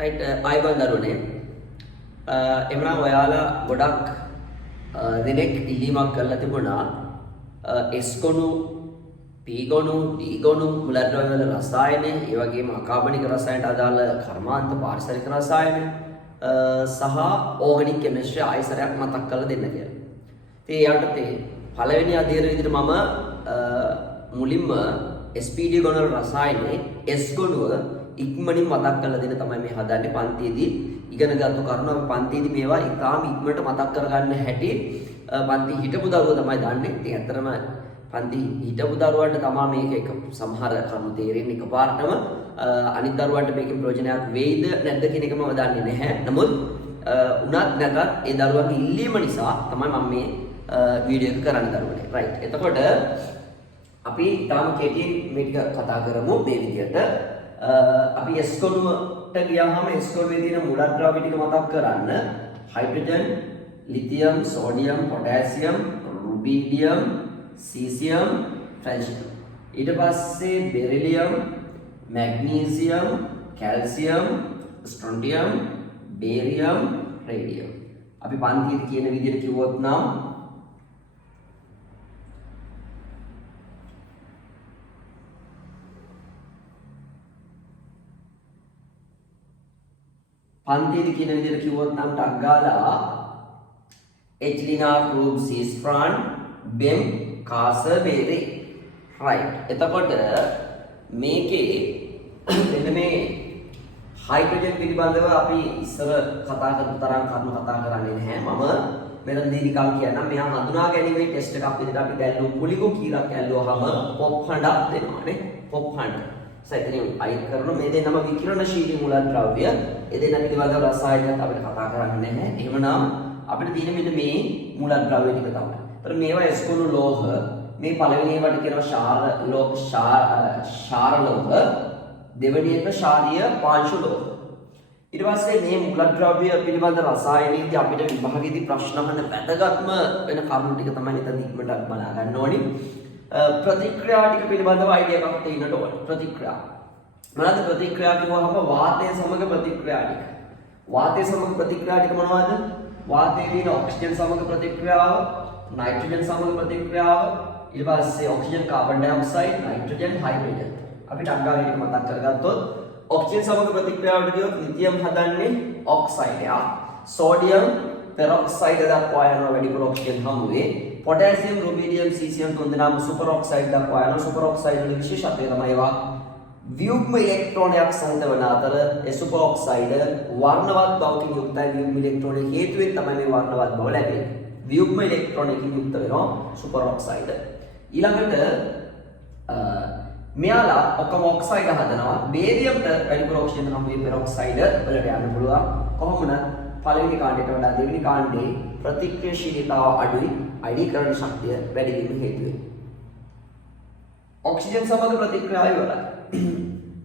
Right ආයිබන් දරුවනේ එමනම් ඔයාලා ගොඩක් දිනෙක ඉල්ලීමක් කරලා තිබුණා S ගොනු P ගොනු D ගොනු මුලද්‍රව්‍ය වල රසායන ඒ වගේම අකාබනික රසායනට අදාළ කර්මාන්ත පාරිසරික රසායන සහ ඕගනික් කෙමිස්ට්‍රි ආයසරයක් මතක් කරලා දෙන්න කියලා. ඉතින් ඒ යටතේ පළවෙනි අධීර විදිහට මම මුලින්ම SPD ගොනු වල රසායනයේ S ගොනුව ඉක්මනින් මතක් කරලා දෙන්න තමයි මේ හදන්නේ පන්තියේදී ඉගෙනගත්තු කරුණු අපි පන්තියේදී මේවා ඉතාම ඉක්මනට මතක් කරගන්න හැටි පන්ති හිටපු දරුවෝ තමයි දන්නේ. ඉතින් ඇත්තටම පන්ති හිටපු දරුවන්ට තමයි මේක එක සමහර කරුණු තේරෙන්නේ එකපාරටම අනිත් දරුවන්ට මේකෙන් ප්‍රයෝජනයක් වෙයිද නැද්ද කියන එක මම දන්නේ නැහැ. නමුත් උනත් නැතත් ඒ දරුවන්ගේ ඉල්ලීම නිසා තමයි මම මේ වීඩියෝ එක කරන්න දරුවනේ. රයිට්. එතකොට අපි තාම කෙටියෙන් මේක කතා කරමු මේ විදිහට. අපි S ගොනුවට ගියාම S ගොනුවේ තියෙන මූලද්‍රව්‍ය ටික මතක් කරන්න hydrogen, lithium, sodium, potassium, rubidium, caesium, francium. ඊට පස්සේ beryllium, magnesium, calcium, strontium, barium, radium. අපි පන්තියේ කියන විදිහට කිව්වොත් නම් පන්තියේදී කියන විදිහට කිව්වොත් නම් ටක් ගාලා එච්ලිනා ගෲප් සීස්ෆ්‍රාන් බෙම් කාසබේරි රයිට්. එතකොට මේකේ මෙන්න මේ හයිඩ්‍රජන් පිළිබඳව අපි ඉස්සර කතා කරපු තරම් කරුණු කතා කරන්නේ නැහැ. මම මෙතනදී නිකන් කියන්නම් මෙහා හඳුනා ගැනීමේ ටෙස්ට් එකක් විදිහට අපි දැල්ලු පුලිගු කීරක් ඇල්ලුවාම පොප් හඬක් දෙනවානේ. පොප් හඬ. සයිතනියම් අයින් කරන මේ දෙන්නම විකිරණශීලී මූලද්‍රව්‍ය. ඒ දෙන්න පිළිබඳව රසායනයක් අපිට කතා කරන්න නැහැ. එහෙමනම් අපිට තියෙන මෙන්න මේ මූලද්‍රව්‍ය ටික තමයි. ඒතර මේවා S ගොනු ලෝහ. මේ පළවෙනි ඒවාට කියනවා ශාර ලෝහ. දෙවෙනි එක ශාරීය පාංශු ලෝහ. ඊට පස්සේ මේ මූලද්‍රව්‍ය පිළිබඳ රසායනයේදී අපිට විභාගයේදී ප්‍රශ්න අහන්න වැදගත්ම වෙන කරුණු ටික තමයි මෙතන ඉක්මනට බලා ගන්න ඕනේ. ප්‍රතික්‍රියා ටික පිළිබඳව අයිඩියා එකක් තියෙන්න ඕනේ. ප්‍රතික්‍රියා. මොනවාද ප්‍රතික්‍රියා කියවහම වාතය සමග ප්‍රතික්‍රියා ටික. වාතය සමග ප්‍රතික්‍රියා ටික මොනවද? වාතයේ තියෙන ඔක්සිජන් සමග ප්‍රතික්‍රියාව, නයිට්‍රජන් සමග ප්‍රතික්‍රියාව, ඊට පස්සේ oxygen carbon dioxide, nitrogen hydrogen. අපි ටංගාවේ ටික මතක් කරගත්තොත් ඔක්සිජන් සමග ප්‍රතික්‍රියාවට ගියොත් ලිතියම් හදන්නේ ඔක්සයිඩ් එක. සෝඩියම් පෙරොක්සයිඩ් දක්වා යනවා වැඩිපුර ඔක්සිජන් හමුවේ. පොටෑසියම්, රුබීඩියම්, සීසියම් තුන් දෙනාම සුපර් ඔක්සයිඩ් දක්වා යනවා. සුපර් ඔක්සයිඩ් වල විශේෂත්වය තමයි ඒවා ව්‍යුග්ම ඉලෙක්ට්‍රෝනයක් සහිත වන අතර ඒ සුපර් ඔක්සයිඩ් වර්ණවත් බවකින් යුක්තයි. ව්‍යුග්ම ඉලෙක්ට්‍රෝනයේ හේතුවෙන් තමයි මේ වර්ණවත් බව ලැබෙන්නේ. ව්‍යුග්ම ඉලෙක්ට්‍රෝනයකින් යුක්ත වෙනවා සුපර් ඔක්සයිඩ්. ඊළඟට මෙයාලා ඔක්කොම ඔක්සයිඩ් හදනවා. බේරියම්ට වැඩිපුර ඔක්සිජන් හම්බ වෙන පෙරොක්සයිඩ් වලට යන්න පුළුවන්. කොහොමද? පළවෙනි කාණ්ඩයට වඩා දෙවෙනි කාණ්ඩේ ප්‍රතික්‍රියාශීලීතාව අඩුයි. අයිනීකරණ ශක්තිය වැඩි වීම හේතුවෙන්. ඔක්සිජන් සමග ප්‍රතික්‍රියාව ඉවරයි.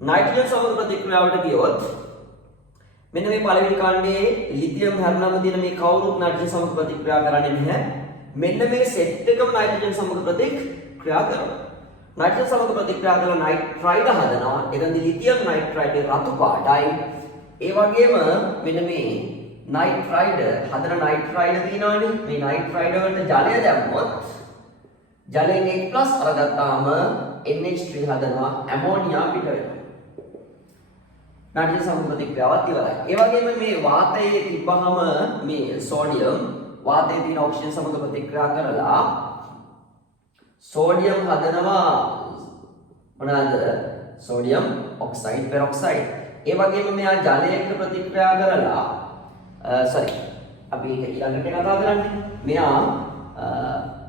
නයිට්‍රජන් සමග ප්‍රතික්‍රියාවට ගියොත් මෙන්න මේ පළවෙනි කාණ්ඩයේ ලිතියම් හැරුණම තියෙන මේ කවුරුත් නයිට්‍රජන් සමග ප්‍රතික්‍රියා කරන්නේ නැහැ. මෙන්න මේ සෙට් එකම නයිට්‍රජන් සමග ප්‍රතික්‍රියා කරනවා. නයිට්‍රජන් සමග ප්‍රතික්‍රියා කරලා නයිට්‍රයිඩ් හදනවා. එතනදී ලිතියම් නයිට්‍රයිඩ් රතු පාටයි. ඒ වගේම මෙන්න මේ නයිට්‍රයිඩ් හදන නයිට්‍රයිඩ් තියෙනවානේ. මේ නයිට්‍රයිඩ් වලට ජලය දැම්මොත් ජලයෙන් 1+ අරගත්තාම NH3 හදනවා. ඇමෝනියා පිට වෙනවා. නයිට්‍රජන් සමග ප්‍රතික්‍රියාවත් ඉවරයි. ඒ වගේම මේ වාතයේ තිබ්බහම මේ සෝඩියම් වාතයේ තියෙන ඔක්සිජන් සමග ප්‍රතික්‍රියා කරලා සෝඩියම් හදනවා මොනවාද? Sodium oxide peroxide. ඒ වගේම මෙයා ජලය එක්ක ප්‍රතික්‍රියා කරලා අපි ඊළඟට කතා කරන්නේ. මෙයා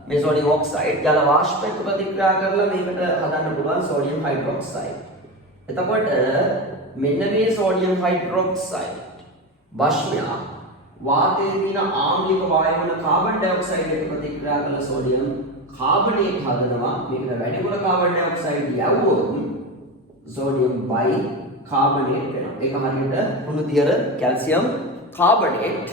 මේ සෝඩියම් ඔක්සයිඩ් ජල වාෂ්ප එක්ක ප්‍රතික්‍රියා කරලා මේකට හදන්න පුළුවන් සෝඩියම් හයිඩ්‍රොක්සයිඩ්. එතකොට මෙන්න මේ සෝඩියම් හයිඩ්‍රොක්සයිඩ් භස්මය වාතයේ තියෙන ආම්ලික වායු වන කාබන් ඩයොක්සයිඩ් එක්ක ප්‍රතික්‍රියා කරලා සෝඩියම් කාබනේට් හදනවා. මේකට වැඩිපුර කාබන් ඩයොක්සයිඩ් යවුවොත් සෝඩියම් බයි කාබනේට් වෙනවා. ඒක හරියට කුණු theory calcium carbonate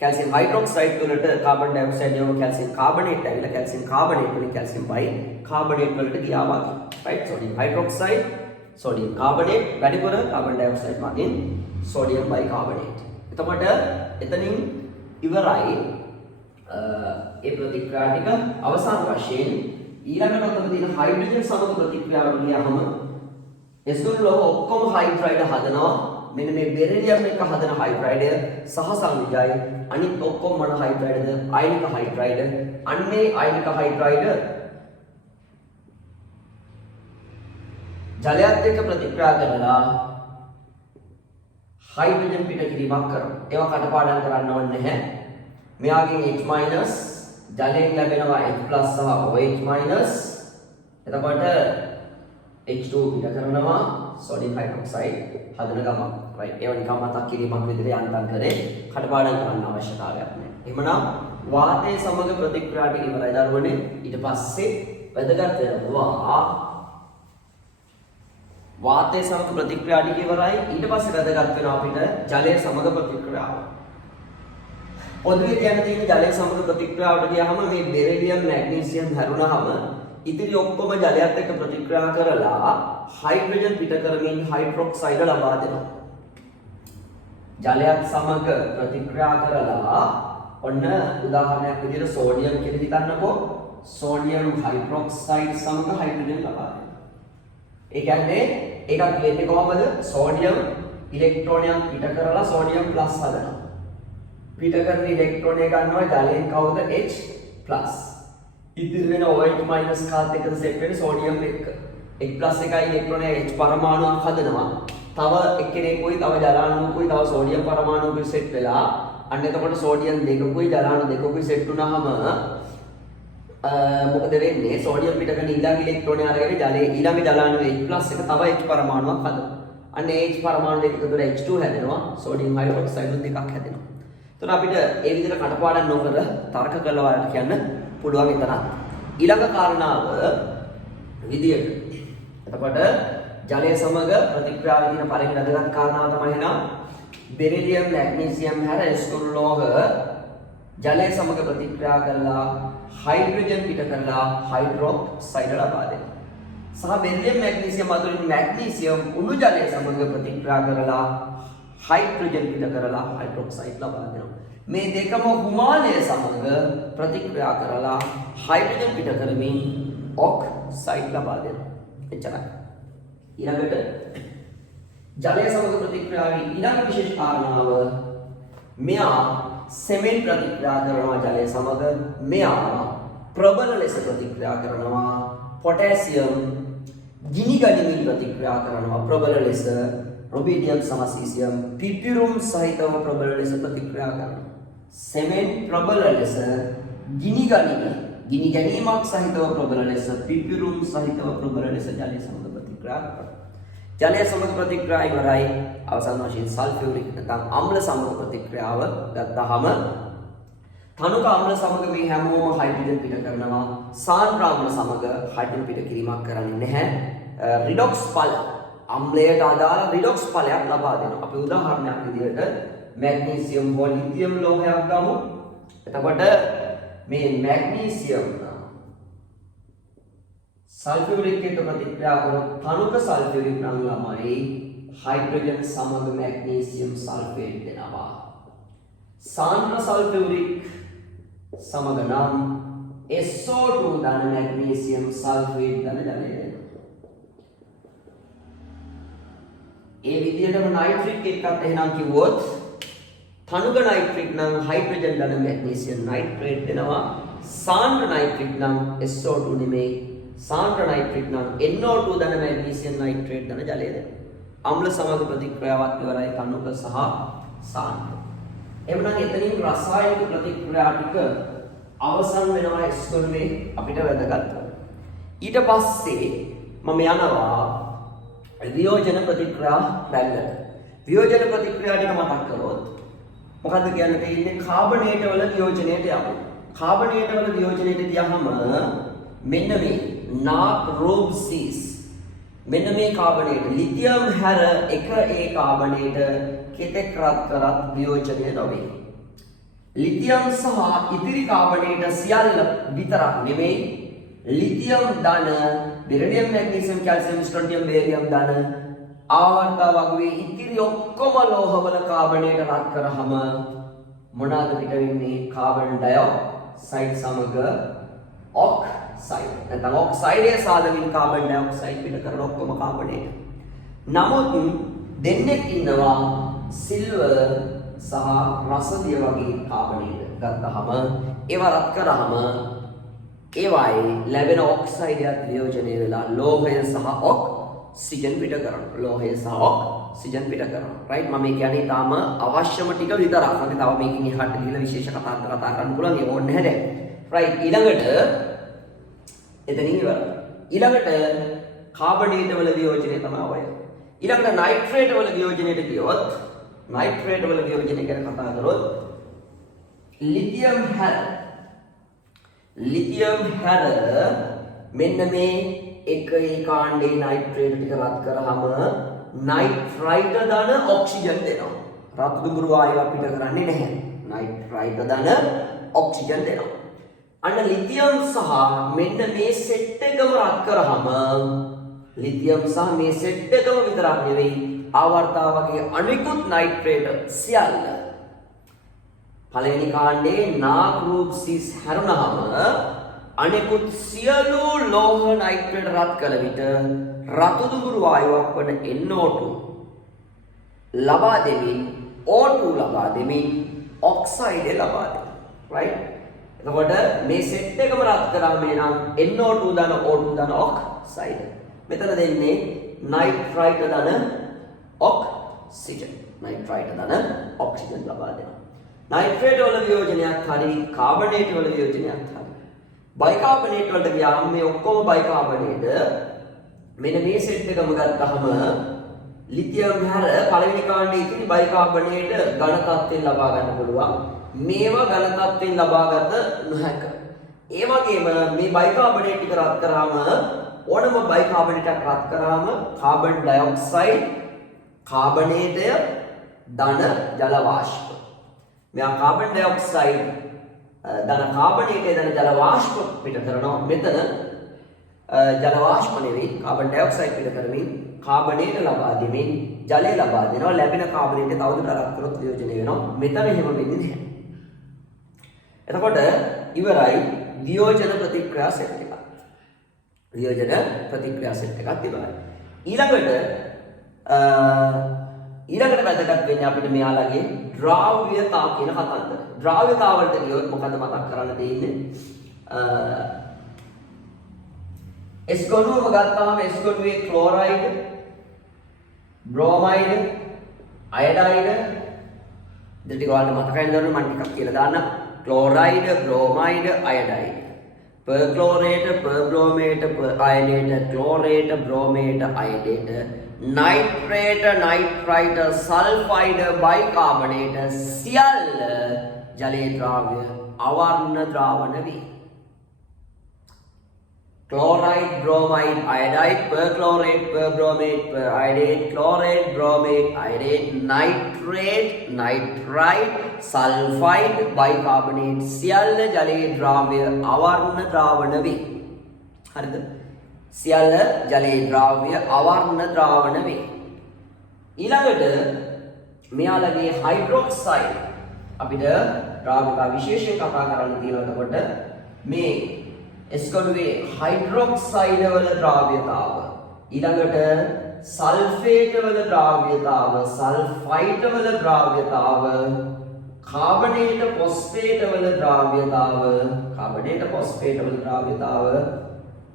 calcium hydroxide වලට කාබන් ඩයොක්සයිඩ් යවුව කැල්සියම් කාබනේට් ඇවිල්ලා කැල්සියම් කාබනේට් වලින් කැල්සියම් බයි කාබනේට් වලට ගියා වගේ. Right. Sodium hydroxide sodium carbonate වැඩිපුර carbon dioxide මගින් sodium bicarbonate. එතකොට එතනින් ඉවරයි ඒ ප්‍රතික්‍රියා ටික අවසාන වශයෙන් ඊළඟට ඔතන තියෙන හයිඩ්‍රජන් සමග ප්‍රතික්‍රියාවට ගියාම S2 ඔක්කොම හයිඩ්‍රයිඩ් හදනවා. මෙන්න මේ බෙරිලියම් එක හදන හයිඩ්‍රයිඩය සහ සංයුජයි අනිත් ඔක්කොම මොන හයිඩ්‍රයිඩද? අයනික හයිඩ්‍රයිඩ්. අන්නේ අයනික හයිඩ්‍රයිඩ් ජලයත් එක්ක ප්‍රතික්‍රියා කරලා හයිඩ්‍රජන් පිට කිරීමක් කරනවා. ඒවා කටපාඩම් කරන්න ඕනේ නැහැ. මෙයාගෙන් H- ජලයෙන් ලැබෙනවා H+ සහ OH-. එතකොට H2 පිට කරනවා sodium hydroxide හදන ගමන්. right. ඒවා නිකන් මතක් කිරීමක් විදිහට යන්තම් කරේ කටපාඩම් කරන්න අවශ්‍යතාවයක් නැහැ. එහෙමනම් වාතයේ සමග ප්‍රතික්‍රියා ටික ඉවරයි දරුවනේ. ඊට පස්සේ වැදගත් වෙනවා වාතයේ සමග ප්‍රතික්‍රියා ටික ඉවරයි. ඊට පස්සේ වැදගත් වෙනවා අපිට ජලයේ සමග ප්‍රතික්‍රියාව. පොදුවේ කියන්න තියෙන ජලයේ සමග ප්‍රතික්‍රියාවට ගියාම මේ බෙරිලියම් මැග්නීසියම් හැරුණාම ඉතිරි ඔක්කොම ජලයත් එක්ක ප්‍රතික්‍රියා කරලා හයිඩ්‍රජන් පිට කරමින් හයිඩ්‍රොක්සයිඩ් ලබා දෙනවා. ජලයත් සමග ප්‍රතික්‍රියා කරලා ඔන්න උදාහරණයක් විදිහට සෝඩියම් කියලා හිතන්නකෝ. සෝඩියම් හයිඩ්‍රොක්සයිඩ් සමග හයිඩ්‍රජන් ලබා දෙනවා. ඒ කියන්නේ ඒකක් වෙන්නේ කොහමද? සෝඩියම් ඉලෙක්ට්‍රෝනයක් පිට කරලා සෝඩියම් ප්ලස් හදනවා. පිට කරන ඉලෙක්ට්‍රෝනය ගන්නවා ජලයෙන් කවුද? H+. ඉතිරි වෙන OH- කාත් එක්ක සෙට් වෙන සෝඩියම් එක්ක. H+ එකයි ඉලෙක්ට්‍රෝනය H පරමාණුවක් හදනවා. තව එක්කෙනෙකුයි තව ජලාණුකුයි තව සෝඩියම් පරමාණුකුයි සෙට් වෙලා අන්න එතකොට සෝඩියම් දෙකකුයි ජලාණු දෙකකුයි සෙට් වුණාම මොකද වෙන්නේ? සෝඩියම් පිට කරන ඊළඟ ඉලෙක්ට්‍රෝනය අරගෙන ජලයේ ඊළඟ ජලාණුවේ H+ එක තව H පරමාණුවක් හදනවා. අන්න H පරමාණු දෙක තුළ H2 හැදෙනවා. සෝඩියම් හයිඩ්‍රොක්සයිඩ් දෙකක් හැදෙනවා. එතකොට අපිට ඒ විදිහට කටපාඩම් නොකර තර්ක කළා වලට කියන්න පුළුවන් එතනත්. ඊළඟ කාරණාව විදියට. එතකොට ජලය සමග ප්‍රතික්‍රියාව විදින පළවෙනි වැදගත් කාරණාව තමයි නම් බෙරිලියම් මැග්නීසියම් හැර S2 ලෝහ ජලය සමග ප්‍රතික්‍රියා කරලා හයිඩ්‍රජන් පිට කරලා හයිඩ්‍රොක්සයිඩ් ලබා දෙනවා. සහ බෙරිලියම් මැග්නීසියම් අතුරින් මැග්නීසියම් උණු ජලය සමග ප්‍රතික්‍රියා කරලා හයිඩ්‍රජන් පිට කරලා හයිඩ්‍රොක්සයිඩ් ලබා දෙනවා. මේ දෙකම හුමාලය සමග ප්‍රතික්‍රියා කරලා හයිඩ්‍රජන් පිට කරමින් ඔක්සයිඩ් ලබා දෙනවා. එච්චරයි. ඊළඟට ජලය සමග ප්‍රතික්‍රියාවේ ඊළඟ විශේෂ කාරණාව මෙයා සෙමෙන් ප්‍රතික්‍රියා කරනවා ජලය සමග. මෙයා ප්‍රබල ලෙස ප්‍රතික්‍රියා කරනවා. පොටෑසියම් ගිනි ගනිමින් ප්‍රතික්‍රියා කරනවා ප්‍රබල ලෙස. රුබීඩියම් සහ සීසියම් පිපිරුම් සහිතව ප්‍රබල ලෙස ප්‍රතික්‍රියා කරනවා. සෙමෙන් ප්‍රබල ලෙස ගිනි ගැනීමක් සහිතව ප්‍රබල ලෙස පිපිරුම් සහිතව ප්‍රබල ලෙස ජලය සමග ප්‍රතික්‍රියා කරනවා. ජලය සමග ප්‍රතික්‍රියා ඉවරයි. අවසාන වශයෙන් සල්ෆියුරික් නැත්නම් අම්ල සමග ප්‍රතික්‍රියාව ගත්තාම තනුක අම්ල සමග මේ හැමෝම හයිඩ්‍රජන් පිට කරනවා. සාන්ද්‍ර අම්ල සමග හයිඩ්‍රජන් පිට කිරීමක් කරන්නේ නැහැ. රිඩොක්ස් ඵල අම්ලයට අදාළ රිඩොක්ස් ඵලයක් ලබා දෙනවා. අපි උදාහරණයක් විදිහට මැග්නීසියම් හෝ ලිතියම් ලෝහයක් ගමු. එතකොට මේ මැග්නීසියම් සල්ෆියුරික් එක්ක ප්‍රතික්‍රියා කරොත් තනුක සල්ෆියුරික් නම් ළමයි හයිඩ්‍රජන් සමග මැග්නීසියම් සල්ෆේට් දෙනවා. සාන්ද්‍ර සල්ෆියුරික් සමග නම් SO2 ධන මැග්නීසියම් සල්ෆේට් ධන ජලය දෙනවා. ඒ විදිහටම නයිට්‍රික් එකත් එහෙනම් කිව්වොත් තනුක නයිට්‍රික් නම් හයිඩ්‍රජන් ධන මැග්නීසියම් නයිට්‍රේට් දෙනවා. සාන්ද්‍ර නයිට්‍රික් නම් SO2 නෙමෙයි. සාන්ද්‍ර නයිට්‍රික් නම් NO2 ධන මැග්නීසියම් නයිට්‍රේට් ධන ජලය දෙනවා. අම්ල සමග ප්‍රතික්‍රියාවක් ඉවරයි තනුක සහ සාන්ද්‍ර. එවනම් එතනින් රසායනික ප්‍රතික්‍රියා ටික අවසන් වෙනවා S2 අපිට වැදගත්. ඊට පස්සේ මම යනවා වියෝජන ප්‍රතික්‍රියා රැල්ලට. වියෝජන ප්‍රතික්‍රියා ටික මතක් කරොත් මොකද්ද කියන්න තියෙන්නේ? කාබනේට වල වියෝජනයට යමු. කාබනේට වල වියෝජනයට ගියහම මෙන්න මේ නාප්රෝබ්සිස් මෙන්න මේ කාබනේට ලිතියම් හැර එක ඒ කාබනේට කෙතෙක් රත් කරත් වියෝජනය නොවේ. ලිතියම් සහ ඉතිරි කාබනේට සියල්ල විතරක් නෙමෙයි ලිතියම් ධන බෙරිලියම් මැග්නීසියම් කැල්සියම් ස්ට්‍රොන්ටියම් බේරියම් ධන ආවර්තව වගේ ඉතිරි ඔක්කොම ලෝහවල කාබනයට රත් කරාම මොනවාද පිට වෙන්නේ? කාබන් ඩයොක්සයිඩ් සමග ඔක්සයිඩ්. නැත්නම් ඔක්සයිඩයේ සාදමින් කාබන් ඩයොක්සයිඩ් පිට කරන ඔක්කොම කාබනේට. නමුත් දෙන්නෙක් ඉන්නවා සිල්වර් සහ රසදිය වගේ කාබනේට ගත්තාම ඒවා රත් කරාම ඒවායේ ලැබෙන ඔක්සයිඩයක් වියෝජනය වෙලා ලෝහය සහ ඔක්සිජන් පිට කරනවා. ලෝහය සහ ඔක්සිජන් පිට කරනවා. රයිට්? මම මේ කියන්නේ තාම අවශ්‍යම ටික විතරක්. අපි තව මේකෙන් එහාට ගිහලා විශේෂ කතා කරන්න පුළුවන්. ඒක ඕනේ නැහැ දැන්. රයිට්? ඊළඟට එතනින් ඉවරයි. ඊළඟට කාබනේට වල වියෝජනය තමයි ඔය. ඊළඟට නයිට්‍රේට් වල වියෝජනයට ගියොත් නයිට්‍රේට් වල වියෝජනය ගැන කතා කරොත් ලිතියම් හැර මෙන්න මේ එක ඒකාණ්ඩේ නයිට්‍රේට් ටික රත් කරාම නයිට්‍රයිට ධන ඔක්සිජන් දෙනවා. රත් දුඹුරු වායුව පිට කරන්නේ නැහැ. නයිට්‍රයිට ධන ඔක්සිජන් දෙනවා. අන්න ලිතියම් සහ මෙන්න මේ සෙට් එකම රත් කරාම ලිතියම් සහ මේ සෙට් එකම විතරක් නෙවෙයි ආවර්තාව වගේ අනිකුත් නයිට්‍රේට සියල්ල පළවෙනි කාණ්ඩේ නාක් රූප සිස් හැරුණාම අනිකුත් සියලු ලෝහ නයිට්‍රේට රත් කළ විට රතු දුඹුරු වායුවක් වන NO2 ලබා දෙමින් O2 ලබා දෙමින් ඔක්සයිඩ් ලබා දෙනවා. right? එතකොට මේ සෙට් එකම රත් කරාම එනම් NO2 ධන O2 ධන ඔක්සයිඩ්. මෙතන දෙන්නේ නයිට්‍රයිට ධන ඔක්සිජන්. නයිට්‍රයිට ධන ඔක්සිජන් ලබා දෙනවා. නයිට්‍රේට් වල වියෝජනයක් හරි කාබනේට් වල වියෝජනයක් හරි. බයිකාබනේට් වලට ගියාම මේ ඔක්කොම බයිකාබනේට මෙන්න මේ සෙට් එකම ගත්තාම ලිතියම් හැර පළවෙනි කාණ්ඩයේ ඉතිරි බයිකාබනේට ඝන තත්ත්වයෙන් ලබා ගන්න පුළුවන්. මේවා ඝන තත්ත්වයෙන් ලබාගත නොහැක. ඒ වගේම මේ බයිකාබනේට් ටික රත් කරාම ඕනම බයිකාබනේටක් රත් කරාම කාබන් ඩයොක්සයිඩ් කාබනේටය ධන ජල වාෂ්ප. මෙයා කාබන් ඩයොක්සයිඩ් ධන කාබනේටය ධන ජල වාෂ්ප පිට කරනවා. මෙතන ජල වාෂ්ප නෙවෙයි කාබන් ඩයොක්සයිඩ් පිට කරමින් කාබනේට ලබා දෙමින් ජලය ලබා දෙනවා. ලැබෙන කාබනේට තවදුරටත් රත් කරොත් වියෝජනය වෙනවා. මෙතන එහෙම වෙන්නේ නැහැ. එතකොට ඉවරයි වියෝජන ප්‍රතික්‍රියා සෙට් එක. වියෝජන ප්‍රතික්‍රියා සෙට් එකක් ඉවරයි. ඊළඟට වැදගත් වෙන්නේ අපිට මෙයාලගේ ද්‍රාව්‍යතා කියන කතන්දර. ද්‍රාව්‍යතා වලට ගියොත් මොකද මතක් කරන්න තියෙන්නේ? S ගොනුවම ගත්තාම S ගොනුවේ ක්ලෝරයිඩ්, බ්‍රෝමයිඩ්, අයඩයිඩ් දෙක ඔයාලට මතකයි නේද? මම ටිකක් කියලා දාන්නම්. Chloride bromide iodide perchlorate perbromate iodate chlorate bromate iodate nitrate nitrite sulphide bicarbonate सियल जले द्राव्य अवर्ण द्रावण वे chloride bromide iodide perchlorate perbromate iodate chlorate bromate iodate nitrate nitrite sulphide bicarbonate सियल जले द्राव्य अवर्ण द्रावण वे हरिद सियल जले द्राव्य अवर्ण द्रावण वे ඊළඟට මෙයාලගේ हाइड्रोक्साइड අපිට द्राव्य විශේෂයෙන් කතා කරන්න තියෙනවා. එතකොට මේ S ගොනුවේ हाइड्रोक्साइड වල द्राव्यතාව ඊළඟට सल्फेट වල द्राव्यතාව सल्फाइड वल द्राव्यताव कार्बनेट फॉस्फेट वल द्राव्यताव कार्बनेट फॉस्फेट वल द्राव्यताव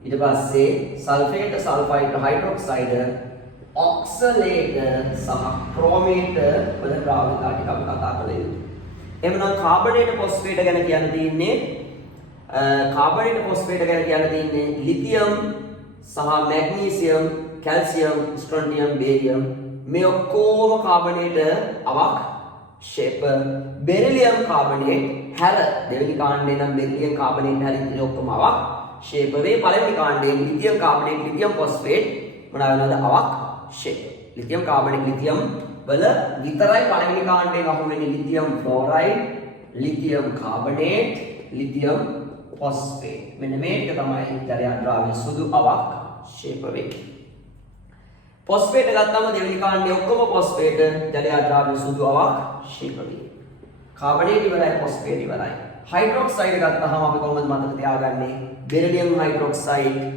ඊට පස්සේ सल्फेट सल्फाइड हाइड्रोक्साइड ऑक्सलेट सह क्रोमेट වල द्राव्यता ටික අපි කතා කළේ. එහෙනම් कार्बनेट फॉस्फेट ගැන කියන්න තියෙන්නේ कार्बनेट फॉस्फेट ගැන කියන්න තියෙන්නේ ලිතියම් සහ මැග්නීසියම් कैल्शियम स्ट्रोंटियम बेरियम में ඔක්කොම කාබනේට අවශ්‍යප බෙරිලියම් කාබනේට් හැර දෙවෙනි කාණ්ඩේ නම් බෙරිලියම් කාබනේට් හැර ඉතින් ඔක්කොම අවශ්‍යප වේ. පළවෙනි කාණ්ඩේ ලිතියම් කාබනේට් ලිතියම් ෆොස්ෆේට් මොනවා වෙනවද අවශ්‍ය ලිතියම් කාබනේට් ලිතියම් වල විතරයි පළවෙනි කාණ්ඩයෙන් අහු වෙන්නේ lithium fluoride lithium carbonate lithium phosphate. මෙන්න මේක තමයි ජලය ද්‍රාව්‍ය සුදු අවක්ෂේප වෙන්නේ. phosphate ගත්තාම දෙවෙනි කාණ්ඩයේ ඔක්කොම phosphate ජලය ද්‍රාව්‍ය සුදු අවක්ෂේප වෙන්නේ. කාබනේට් ඉවරයි phosphate ඉවරයි. hydroxide ගත්තාම අපි කොහොමද මතක තියාගන්නේ? beryllium hydroxide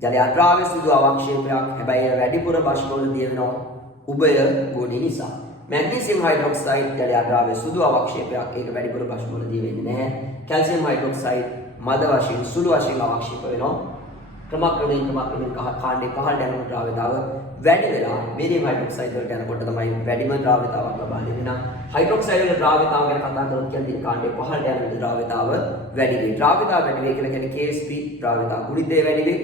ජලය ද්‍රාව්‍ය සුදු අවක්ෂේපයක්. හැබැයි වැඩිපුර බෂ්පවල දිය වෙනවා උභය ගුණය නිසා. magnesium hydroxide ජලය ද්‍රාව්‍ය සුදු අවක්ෂේපයක්. ඒක වැඩිපුර බෂ්පවල දිය වෙන්නේ නැහැ. calcium hydroxide මද වශයෙන් සුළු වශයෙන් අවක්ෂේප වෙනවා. ක්‍රමක්‍රමයෙන් කාණ්ඩේ පහළට යන ද්‍රාව්‍යතාව වැඩි වෙලා barium hydroxide වලට යනකොට තමයි වැඩිම ද්‍රාව්‍යතාවක් ලබා දෙන්නේ. hydroxide වල ද්‍රාව්‍යතාව ගැන කතා කරොත් කියන්නේ කාණ්ඩේ පහළට යන ද්‍රාව්‍යතාව වැඩි වෙයි. ද්‍රාව්‍යතාව වැඩි වෙයි කියලා කියන්නේ KSP ද්‍රාව්‍යතාව ගුණිතය වැඩි වෙයි.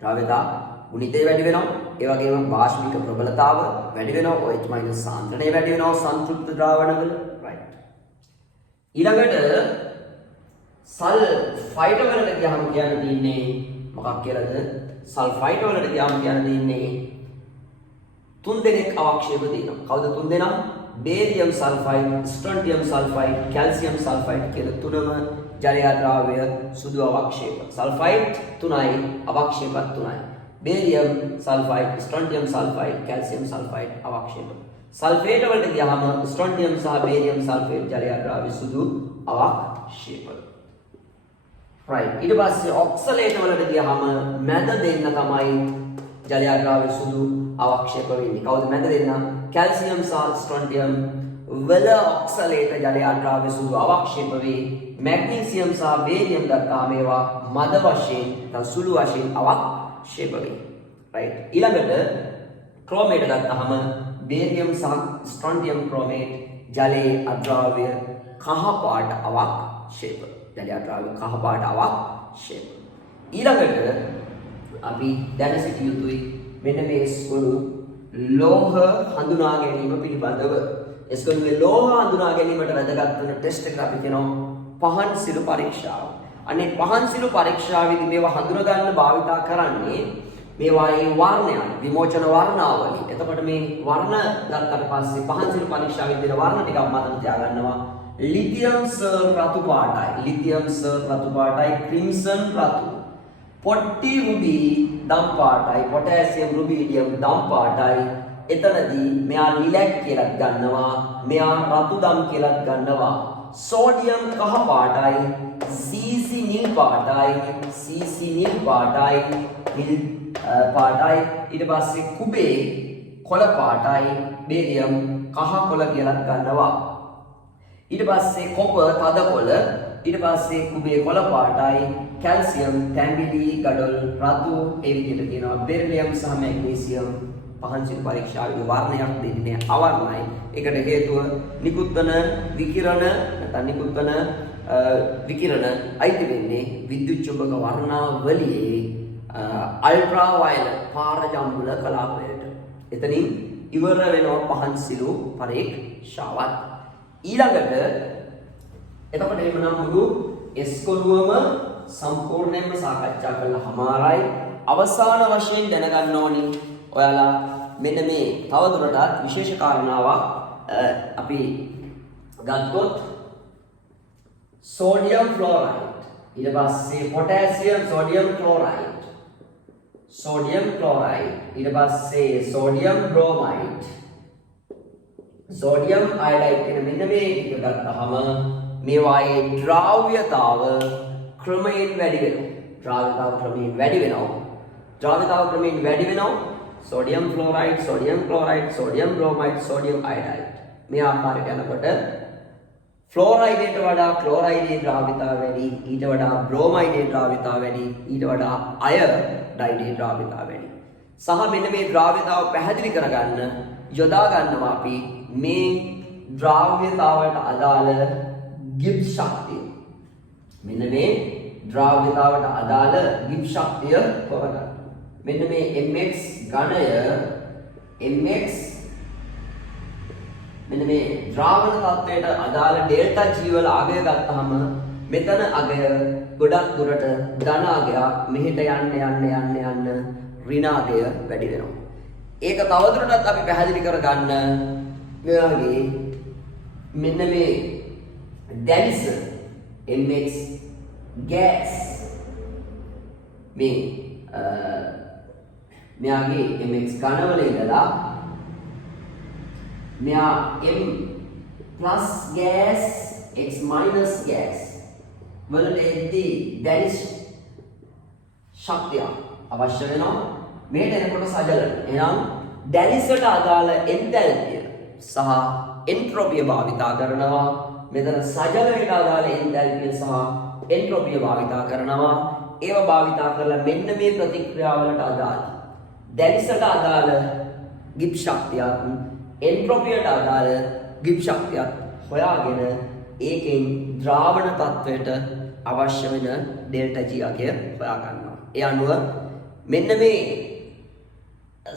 ද්‍රාව්‍යතාව ගුණිතය වැඩි වෙනවා. ඒ වගේම භාෂ්මික ප්‍රබලතාව වැඩි වෙනවා. OH- සාන්ද්‍රණය වැඩි වෙනවා සංතෘප්ත ද්‍රාවණවල. right. ඊළඟට සල්ෆයිඩ් වලට ගියාම කියන්න තියෙන්නේ මොකක් කියලාද? සල්ෆයිඩ් වලට ගියාම කියන්න තියෙන්නේ තුන් දෙනෙක් අවක්ෂේප දෙනවා. කවුද තුන් දෙනා? Barium sulphide, strontium sulphide, calcium sulphide කියලා තුනම ජලය ද්‍රාව්‍ය සුදු අවක්ෂේප. සල්ෆයිඩ් 3යි, අවක්ෂේප 3යි. Barium sulphide, strontium sulphide, calcium sulphide අවක්ෂේප. සල්ෆේට් වලට ගියාම ස්ට්‍රොන්ටියම් සහ බේරියම් සල්ෆේට් ජලය ද්‍රාව්‍ය සුදු අවක්ෂේප. right. ඊට පස්සේ ඔක්සලේට් වලට ගියාම මැද දෙන්න තමයි ජලය ද්‍රාව්‍ය සුදු අවක්ෂේප වෙන්නේ. කවුද මැද දෙන්න? කැල්සියම් සහ ස්ට්‍රොන්ටියම් වල ඔක්සලේට ජලය ද්‍රාව්‍ය සුදු අවක්ෂේප වේ. මැග්නීසියම් සහ බේරියම් ගත්තාම ඒවා මද වශයෙන් සුළු වශයෙන් අවක්ෂේප වේ. right. ඊළඟට ක්‍රෝමේට් ගත්තාම බේරියම් සහ ස්ට්‍රොන්ටියම් ක්‍රෝමේට් ජලයේ අද්‍රාව්‍ය කහ පාට අවක්ෂේප. ජලය ද්‍රාව්‍ය කහ පාට අවක්ෂේප. ඊළඟට අපි දැන සිටිය යුතුයි මෙන්න මේ ස්කොළු ලෝහ හඳුනා ගැනීම පිළිබඳව. ස්කොළුවේ ලෝහ හඳුනා ගැනීමට වැදගත් වෙන ටෙස්ට් එක අපි කියනවා පහන් සිළු පරීක්ෂාව. අනේ පහන් සිළු පරීක්ෂාවේදී මේවා හඳුනා ගන්න භාවිතා කරන්නේ මේවායේ වර්ණයන් විමෝචන වර්ණාවලි. එතකොට මේ වර්ණ ගත්තට පස්සේ පහන් සිළු පරීක්ෂාවේදී දෙන වර්ණ ටිකක් මතක තියාගන්නවා. ලිතියම් සර් රතු පාටයි. ලිතියම් සර් රතු පාටයි. ක්‍රිම්සන් රතු. පොට්ටි රුබි දම් පාටයි. පොටෑසියම් රුබීඩියම් දම් පාටයි. එතනදී මෙයා ලිලැක් කියලා ගන්නවා. මෙයා රතු දම් කියලා ගන්නවා. සෝඩියම් කහ පාටයි. සීසි නිල් පාටයි. සීසි නිල් පාටයි. නිල් පාටයි. ඊට පස්සේ කුබේ කොළ පාටයි. බේරියම් කහ කොළ කියලා ගන්නවා. ඊට පස්සේ කොපර් තද කොළ. ඊට පස්සේ කුබේ කොළ පාටයි. කැල්සියම් තැඹිලි ගඩොල් රතු ඒ විදිහට තියෙනවා. බෙරිලියම් සහ මැග්නීසියම් පහන් සිළු පරීක්ෂාවේ වර්ණයක් දෙන්නේ අවර්ණයි. ඒකට හේතුව නිකුත් වන විකිරණ නැත්නම් නිකුත් වන විකිරණ අයිති වෙන්නේ විද්‍යුත් චුම්බක වර්ණාවලියේ අල්ට්‍රා වයලට් පාරජම්බුල කලාපයට. එතනින් ඉවර වෙනවා පහන් සිළු පරීක්ෂාවත්. ඊළඟට එතකොට එහෙමනම් මුළු ස්කොළුවම සම්පූර්ණයෙන්ම සාකච්ඡා කළා හමාරයි. අවසාන වශයෙන් දැනගන්න ඕනි ඔයාලා මෙන්න මේ තවදුරටත් විශේෂ කාරණාවක් අපි ගත්තොත් සෝඩියම් ෆ්ලෝරයිඩ් ඊට පස්සේ පොටෑසියම් සෝඩියම් ක්ලෝරයිඩ් ඊට පස්සේ සෝඩියම් බ්‍රෝමයිඩ් සෝඩියම් අයඩයිඩ් කියන මෙන්න මේ ටික ගත්තාම මේවායේ ද්‍රාව්‍යතාව ක්‍රමයෙන් වැඩි වෙනවා. Sodium fluoride, sodium chloride, sodium bromide, sodium iodide. මේ ආකාරයට යනකොට ෆ්ලෝරයිඩයට වඩා ක්ලෝරයිඩේ ද්‍රාව්‍යතාව වැඩි, ඊට වඩා බ්‍රෝමයිඩේ ද්‍රාව්‍යතාව වැඩි, ඊට වඩා අයඩයිඩේ ද්‍රාව්‍යතාව වැඩි. සහ මෙන්න මේ ද්‍රාව්‍යතාව පැහැදිලි කරගන්න යොදා ගන්නවා අපි මේ ද්‍රාව්‍යතාවට අදාළ ගිබ්ස් ශක්තිය. මෙන්න මේ ද්‍රාව්‍යතාවට අදාළ ගිබ්ස් ශක්තිය හොරගන්න. මෙන්න මේ mx ඝනය mx මෙන්න මේ ද්‍රාවණ තත්වයට අදාළ ඩෙල්ටා G වල අගය ගත්තාම මෙතන අගය ගොඩක් දුරට ධන අගයක් මෙහෙට යන්න ඍණ අගය වැඩි වෙනවා. ඒක තවදුරටත් අපි පැහැදිලි කරගන්න මෙයාගේ මෙන්න මේ දැලිස mx gas මේ මෙයාගේ mx ඝනවල ඉඳලා මෙයා m plus gas x minus gas වලට එද්දී දැඩි ශක්තිය අවශ්‍ය වෙනවා. මේට එනකොට සජලන. එහෙනම් දැඩිසට අදාළ එන්තැල්පිය සහ එන්ට්‍රොපිය භාවිතා කරනවා. මෙතන සජලනයට අදාළ එන්තැල්පිය සහ එන්ට්‍රොපිය භාවිතා කරනවා. ඒව භාවිතා කරලා මෙන්න මේ ප්‍රතික්‍රියාවලට අදාළ දැඩිසට අදාළ ගිබ් ශක්තියත් එන්ට්‍රොපියට අදාළ ගිබ් ශක්තියත් හොයාගෙන ඒකෙන් ද්‍රාවණ තත්වයට අවශ්‍ය වෙන ඩෙල්ටා G අගය හොයා ගන්නවා. ඒ අනුව මෙන්න මේ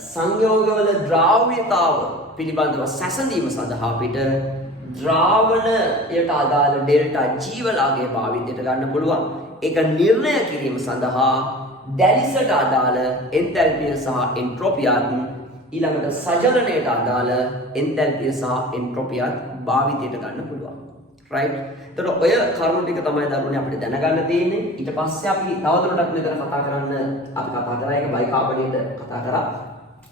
සංයෝගවල ද්‍රාව්‍යතාව පිළිබඳව සැසඳීම සඳහා අපිට ද්‍රාවණයට අදාළ ඩෙල්ටා G වල අගය භාවිතයට ගන්න පුළුවන්. ඒක නිර්ණය කිරීම සඳහා දැඩිසට අදාළ එන්තැල්පිය සහ එන්ට්‍රොපියත් ඊළඟට සජලනයට අදාළ එන්තැල්පිය සහ එන්ට්‍රොපියත් භාවිතයට ගන්න පුළුවන්. right? එතකොට ඔය කරුණු ටික තමයි දරුවනේ අපිට දැනගන්න තියෙන්නේ. ඊට පස්සේ අපි තවදුරටත් මෙතන කතා කරන්න අපි කතා කරා ඒක බයිකාබනේට කතා කරා.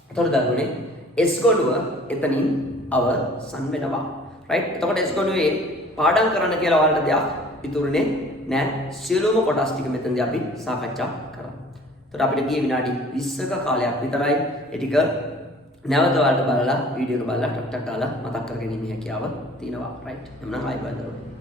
එතකොට දරුවනේ S ගොනුව එතනින් අවසන් වෙනවා. right? එතකොට S ගොනුවේ පාඩම් කරන්න කියලා ඔයාලට දෙයක් ඉතුරුනේ නෑ. සියලුම කොටස් ටික මෙතනදී අපි සාකච්ඡා කරා. එතකොට අපිට ගිය විනාඩි 20ක කාලයක් විතරයි ඒ ටික නැවත ඔයාලට බලලා වීඩියෝ එක බලලා ටක් ටක් දාලා මතක් කරගෙන ඉන්න හැකියාව තියෙනවා. right? එhmenan ආයෙ බලන්න.